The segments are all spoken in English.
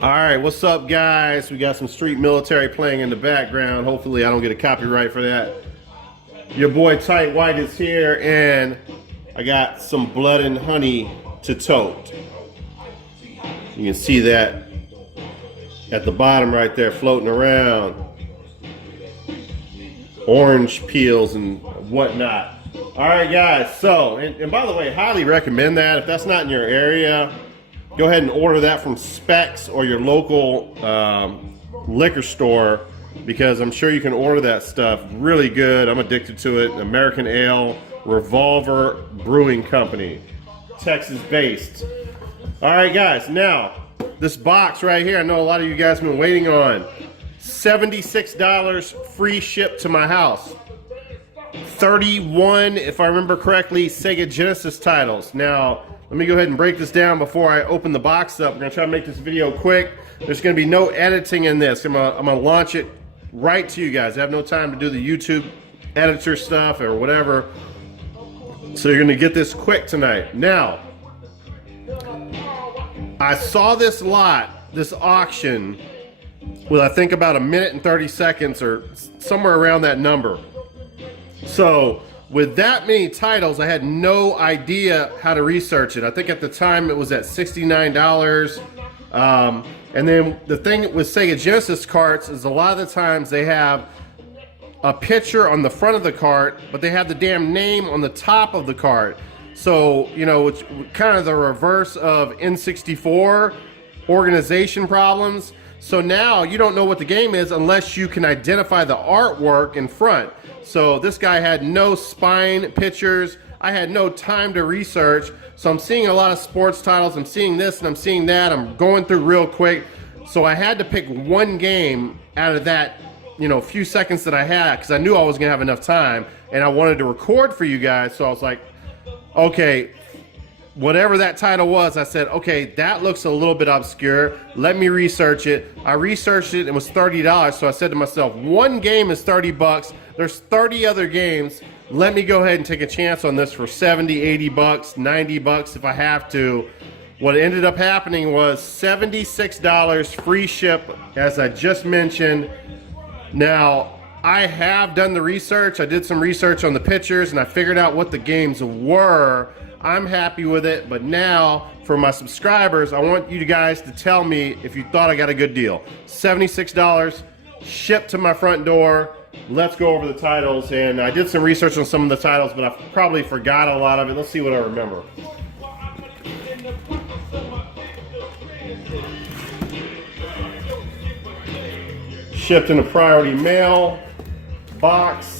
All right, what's up, guys? We got some Street Military playing in the background. Hopefully, I don't get a copyright for that. Your boy Tight White is here, and I got some blood and honey to tote. You can see that at the bottom right there, floating around. Orange peels and whatnot. All right, guys. So, and by the way, highly recommend that. If that's not in your area, go ahead and order that from Specs or your local liquor store, because I'm sure you can order that stuff. Really good. I'm addicted to it. American Ale, Revolver Brewing Company, Texas-based. All right, guys. Now, this box right here, I know a lot of you guys have been waiting on. $76 free ship to my house. 31, if I remember correctly, Sega Genesis titles. Now, let me go ahead and break this down before I open the box up. We're going to try to make this video quick. There's going to be no editing in this. I'm going to launch it right to you guys. I have no time to do the YouTube editor stuff or whatever. So you're going to get this quick tonight. Now, I saw this lot, this auction, with I think about 1 minute and 30 seconds or somewhere around that number. So, with that many titles, I had no idea how to research it. I think at the time it was at $69. And then the thing with Sega Genesis carts is a lot of the times they have a picture on the front of the cart, but they have the damn name on the top of the cart. So, you know, it's kind of the reverse of N64 organization problems. So now you don't know what the game is unless you can identify the artwork in front. So this guy had no spine pictures. I had no time to research. So I'm seeing a lot of sports titles. I'm seeing this and I'm seeing that. I'm going through real quick. So I had to pick one game out of that, you know, few seconds that I had, because I knew I was going to have enough time and I wanted to record for you guys. So I was like, okay, whatever that title was, I said, okay, that looks a little bit obscure. Let me research it. I researched it. It was $30. So I said to myself, one game is 30 bucks. There's 30 other games. Let me go ahead and take a chance on this for 70, 80 bucks, 90 bucks if I have to. What ended up happening was $76 free ship, as I just mentioned. Now, I have done the research. I did some research on the pictures and I figured out what the games were. I'm happy with it, but now for my subscribers, I want you guys to tell me if you thought I got a good deal. $76 shipped to my front door. Let's go over the titles, and I did some research on some of the titles, but I probably forgot a lot of it. Let's see what I remember. Shipped in a priority mail box.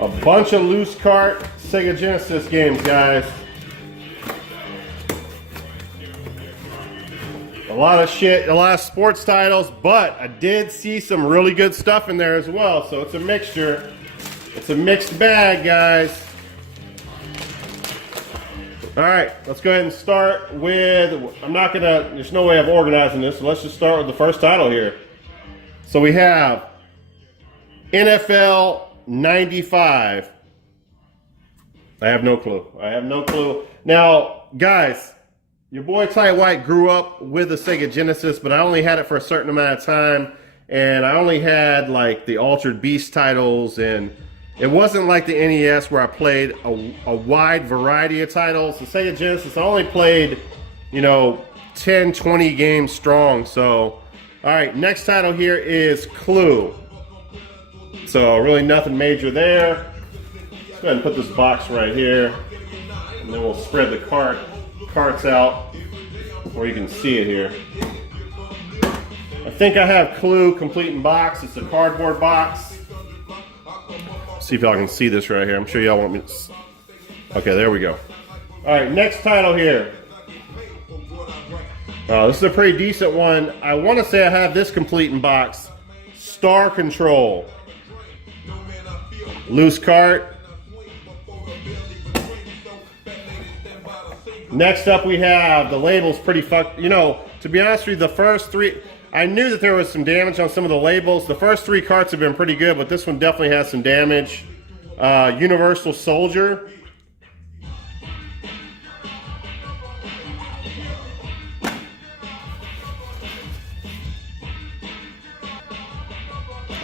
A bunch of loose cart Sega Genesis games, guys. A lot of shit, a lot of sports titles, but I did see some really good stuff in there as well. So it's a mixture. It's a mixed bag, guys. All right, let's go ahead and start with, there's no way of organizing this, so let's just start with the first title here. So we have NFL 95. I have no clue. I have no clue. Now, guys, your boy Tight White grew up with the Sega Genesis, but I only had it for a certain amount of time, and I only had like the Altered Beast titles, and it wasn't like the NES where I played a wide variety of titles. The Sega Genesis, I only played, you know, 10, 20 games strong. So, all right, next title here is Clue. So really nothing major there. Let's go ahead and put this box right here, and then we'll spread the carts out where you can see it here. I think I have Clue complete in box. It's a cardboard box. See if y'all can see this right here. I'm sure y'all want me to. Okay, there we go. All right, next title here. This is a pretty decent one. I want to say I have this complete in box. Star Control. Loose cart. Next up we have, the label's pretty fucked. You know, to be honest with you, the first three, I knew that there was some damage on some of the labels. The first three carts have been pretty good, but this one definitely has some damage. Universal Soldier.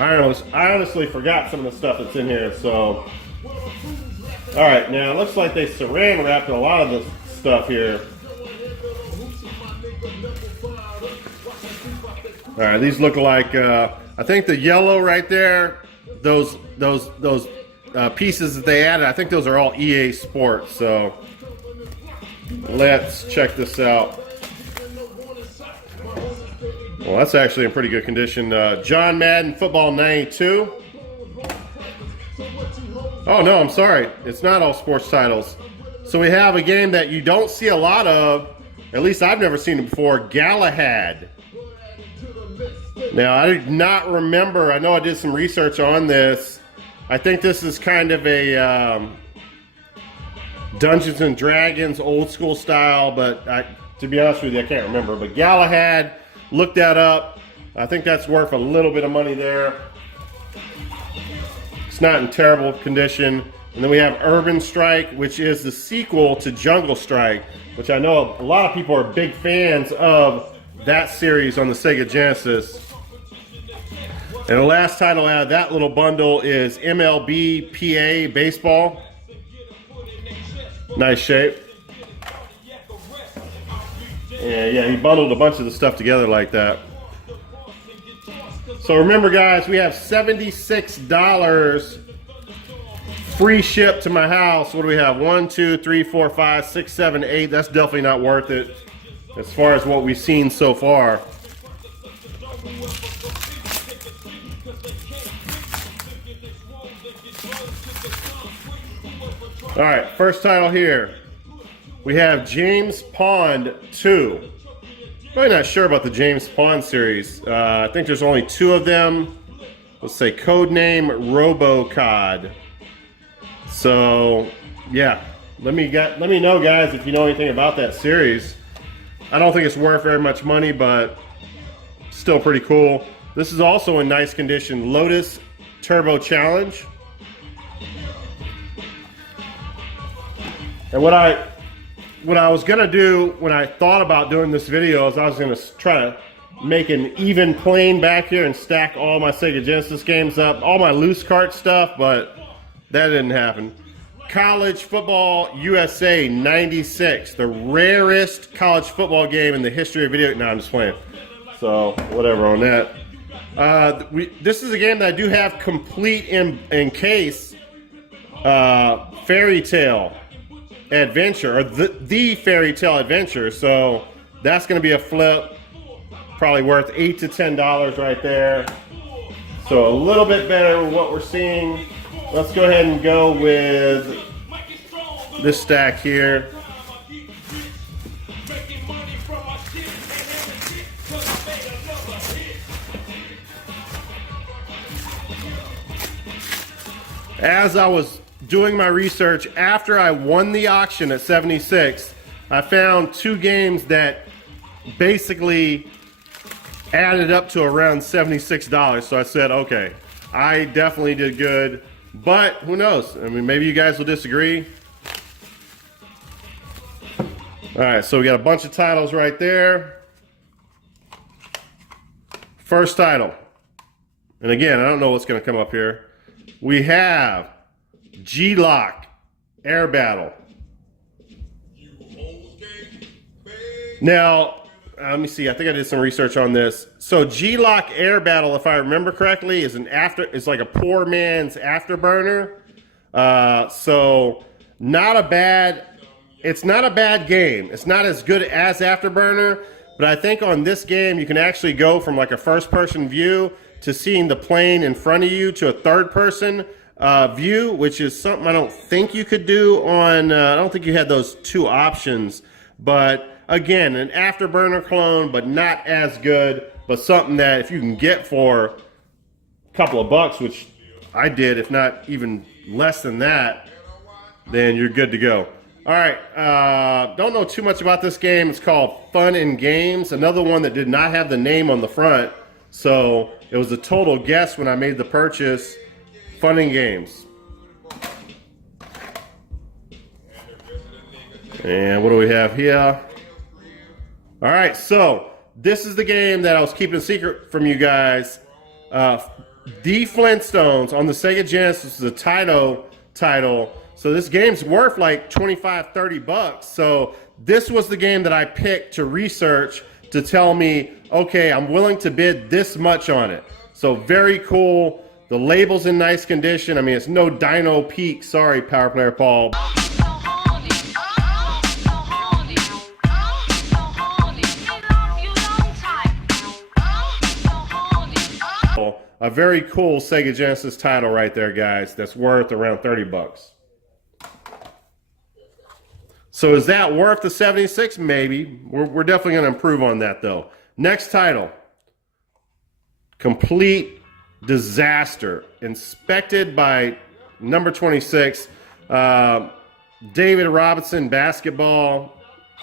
I honestly forgot some of the stuff that's in here, so. All right, now it looks like they saran wrapped a lot of this stuff here. All right, these look like, I think the yellow right there, those pieces that they added, I think those are all EA Sports, so let's check this out. Well, that's actually in pretty good condition. John Madden Football 92. Oh, no, I'm sorry. It's not all sports titles. So we have a game that you don't see a lot of, at least I've never seen it before, Galahad. Now, I did not remember, I know I did some research on this. I think this is kind of a Dungeons and Dragons old school style, but to be honest with you, I can't remember. But Galahad, look that up. I think that's worth a little bit of money there. It's not in terrible condition. And then we have Urban Strike, which is the sequel to Jungle Strike, which I know a lot of people are big fans of that series on the Sega Genesis. And the last title out of that little bundle is MLB PA Baseball. Nice shape. Yeah, he bundled a bunch of the stuff together like that. So remember, guys, we have $76 free ship to my house. What do we have? 1, 2, 3, 4, 5, 6, 7, 8. That's definitely not worth it as far as what we've seen so far. All right, first title here. We have James Pond 2. Really not sure about the James Pond series. I think there's only 2 of them. Let's say codename RoboCod. So, yeah. Let me know, guys, if you know anything about that series. I don't think it's worth very much money, but still pretty cool. This is also in nice condition. Lotus Turbo Challenge. And what I was gonna do when I thought about doing this video is I was gonna try to make an even plane back here and stack all my Sega Genesis games up, all my loose cart stuff, but that didn't happen. College Football USA 96, the rarest college football game in the history of video. No, I'm just playing. So whatever on that. This is a game that I do have complete in case. Fairy Tale Adventure, or the Fairy Tale Adventure. So that's going to be a flip, probably worth $8 to $10 right there. So a little bit better than what we're seeing. Let's go ahead and go with this stack here. As I was doing my research after I won the auction at 76, I found 2 games that basically added up to around $76. So I said, okay, I definitely did good, but who knows? I mean, maybe you guys will disagree. All right, so we got a bunch of titles right there. First title, and again, I don't know what's going to come up here. We have G-Lock Air Battle. Now, let me see. I think I did some research on this. So G-Lock Air Battle, if I remember correctly, is like a poor man's afterburner. So it's not a bad game. It's not as good as Afterburner, but I think on this game you can actually go from like a first-person view to seeing the plane in front of you to a third-person view, which is something I don't think you could do on, I don't think you had those 2 options. But again, an Afterburner clone, but not as good, but something that if you can get for a couple of bucks, which I did, if not even less than that, then you're good to go. All right, don't know too much about this game. It's called Fun and Games, another one that did not have the name on the front. So it was a total guess when I made the purchase. Fun and Games. And what do we have here? All right, so this is the game that I was keeping secret from you guys. The Flintstones on the Sega Genesis, the title. So this game's worth like 25, 30 bucks. So this was the game that I picked to research to tell me, okay, I'm willing to bid this much on it. So very cool. The label's in nice condition. I mean, it's no Dino Peak. Sorry, Power Player Paul. A very cool Sega Genesis title right there, guys. That's worth around 30 bucks. So is that worth the 76? Maybe. We're definitely going to improve on that, though. Next title. Complete disaster. Inspected by number 26. David Robinson basketball.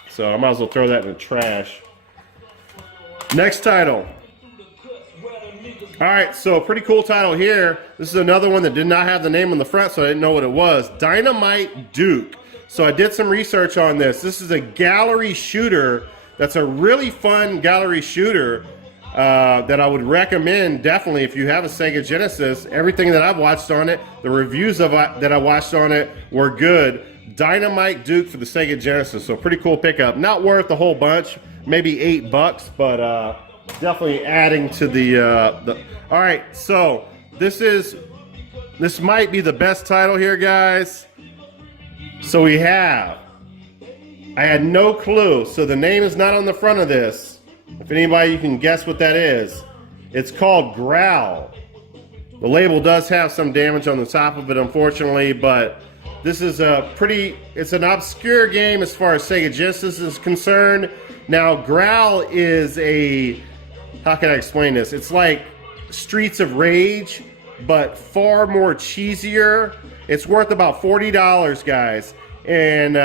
So I might as well throw that in the trash. Next title. All right, so pretty cool title here. This is another one that did not have the name on the front, so I didn't know what it was. Dynamite Duke. So I did some research on this. This is a gallery shooter. That's a really fun gallery shooter that I would recommend definitely if you have a Sega Genesis. Everything that I've watched on it, the reviews that I watched on it were good. Dynamite Duke for the Sega Genesis. So pretty cool pickup. Not worth a whole bunch, maybe $8, but definitely adding to the all right, so this might be the best title here, guys. So I had no clue, so the name is not on the front of this. If anybody, you can guess what that is. It's called Growl. The label does have some damage on the top of it, unfortunately, but this is it's an obscure game as far as Sega Genesis is concerned. Now, Growl is how can I explain this? It's like Streets of Rage, but far more cheesier. It's worth about $40, guys. And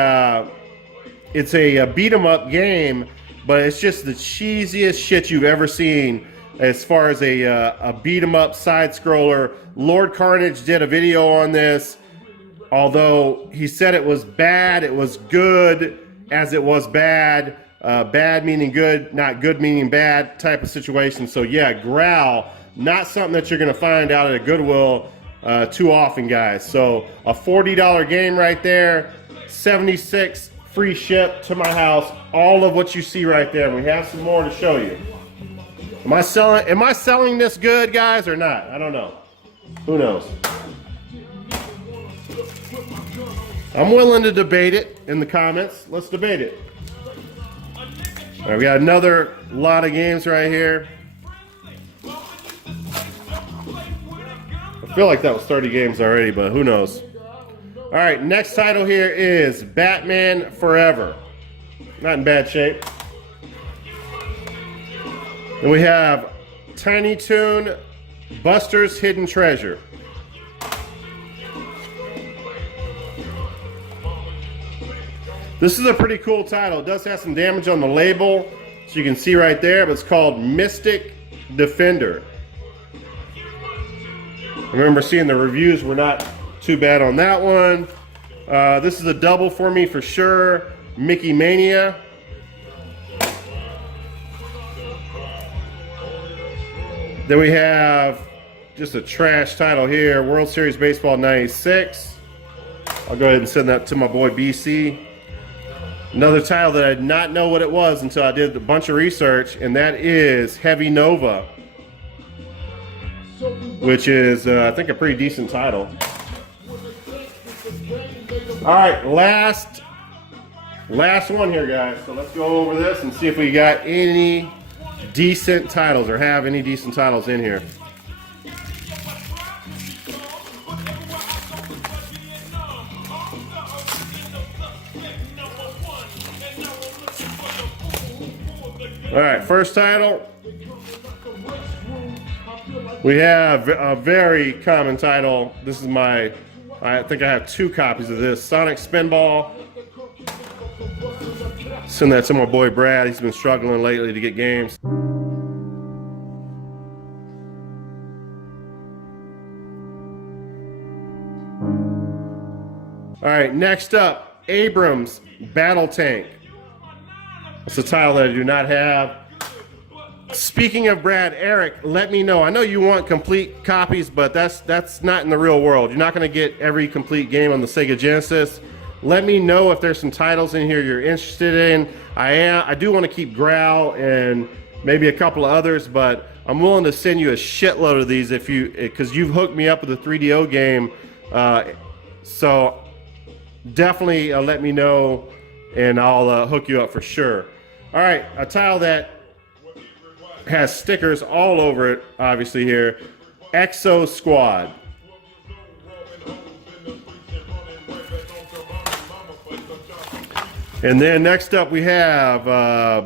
it's a beat 'em up game, but it's just the cheesiest shit you've ever seen as far as a beat 'em up side scroller. Lord Carnage did a video on this. Although he said it was bad, it was good as it was bad. Bad meaning good, not good meaning bad type of situation. So yeah, Growl, not something that you're going to find out at a Goodwill too often, guys. So a $40 game right there, 76 free ship to my house. All of what you see right there. We have some more to show you. Am I selling this good, guys, or not? I don't know. Who knows? I'm willing to debate it in the comments. Let's debate it. All right, we got another lot of games right here. I feel like that was 30 games already, but who knows? All right, next title here is Batman Forever. Not in bad shape. Then we have Tiny Toon Buster's Hidden Treasure. This is a pretty cool title. It does have some damage on the label, so you can see right there, but it's called Mystic Defender. I remember seeing the reviews were not too bad on that one. This is a double for me for sure. Mickey Mania. Then we have just a trash title here, World Series Baseball 96. I'll go ahead and send that to my boy BC. Another title that I did not know what it was until I did a bunch of research, and that is Heavy Nova, which is, I think, a pretty decent title. All right, last one here, guys. So let's go over this and see if we got any decent titles or have any decent titles in here. All right, first title. We have a very common title. This is I think I have 2 copies of this. Sonic Spinball. Send that to my boy Brad. He's been struggling lately to get games. All right, next up, Abrams Battle Tank. It's a title that I do not have. Speaking of Brad, Eric, let me know. I know you want complete copies, but that's not in the real world. You're not going to get every complete game on the Sega Genesis. Let me know if there's some titles in here you're interested in. I do want to keep Growl and maybe a couple of others, but I'm willing to send you a shitload of these because you've hooked me up with a 3DO game. So definitely let me know, and I'll hook you up for sure. All right, a tile that has stickers all over it, obviously here. Exo Squad. And then next up we have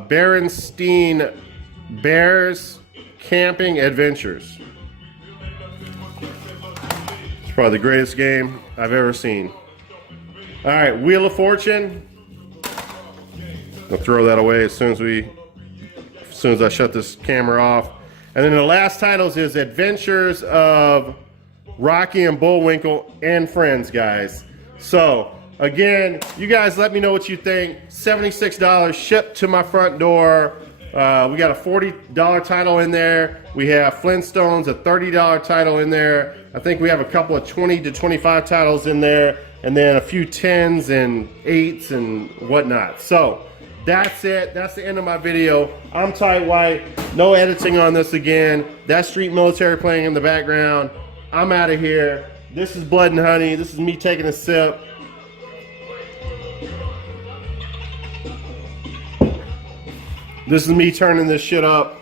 Berenstein Bears Camping Adventures. It's probably the greatest game I've ever seen. All right, Wheel of Fortune. I'll throw that away as soon as I shut this camera off. And then the last titles is Adventures of Rocky and Bullwinkle and Friends, guys. So again, you guys let me know what you think. $76 shipped to my front door. We got a $40 title in there. We have Flintstones, a $30 title in there. I think we have a couple of $20 to $25 titles in there, and then a few 10s and 8s and whatnot. So that's it. That's the end of my video. I'm Tight White. No editing on this again. That's Street Military playing in the background. I'm out of here. This is Blood and Honey. This is me taking a sip. This is me turning this shit up.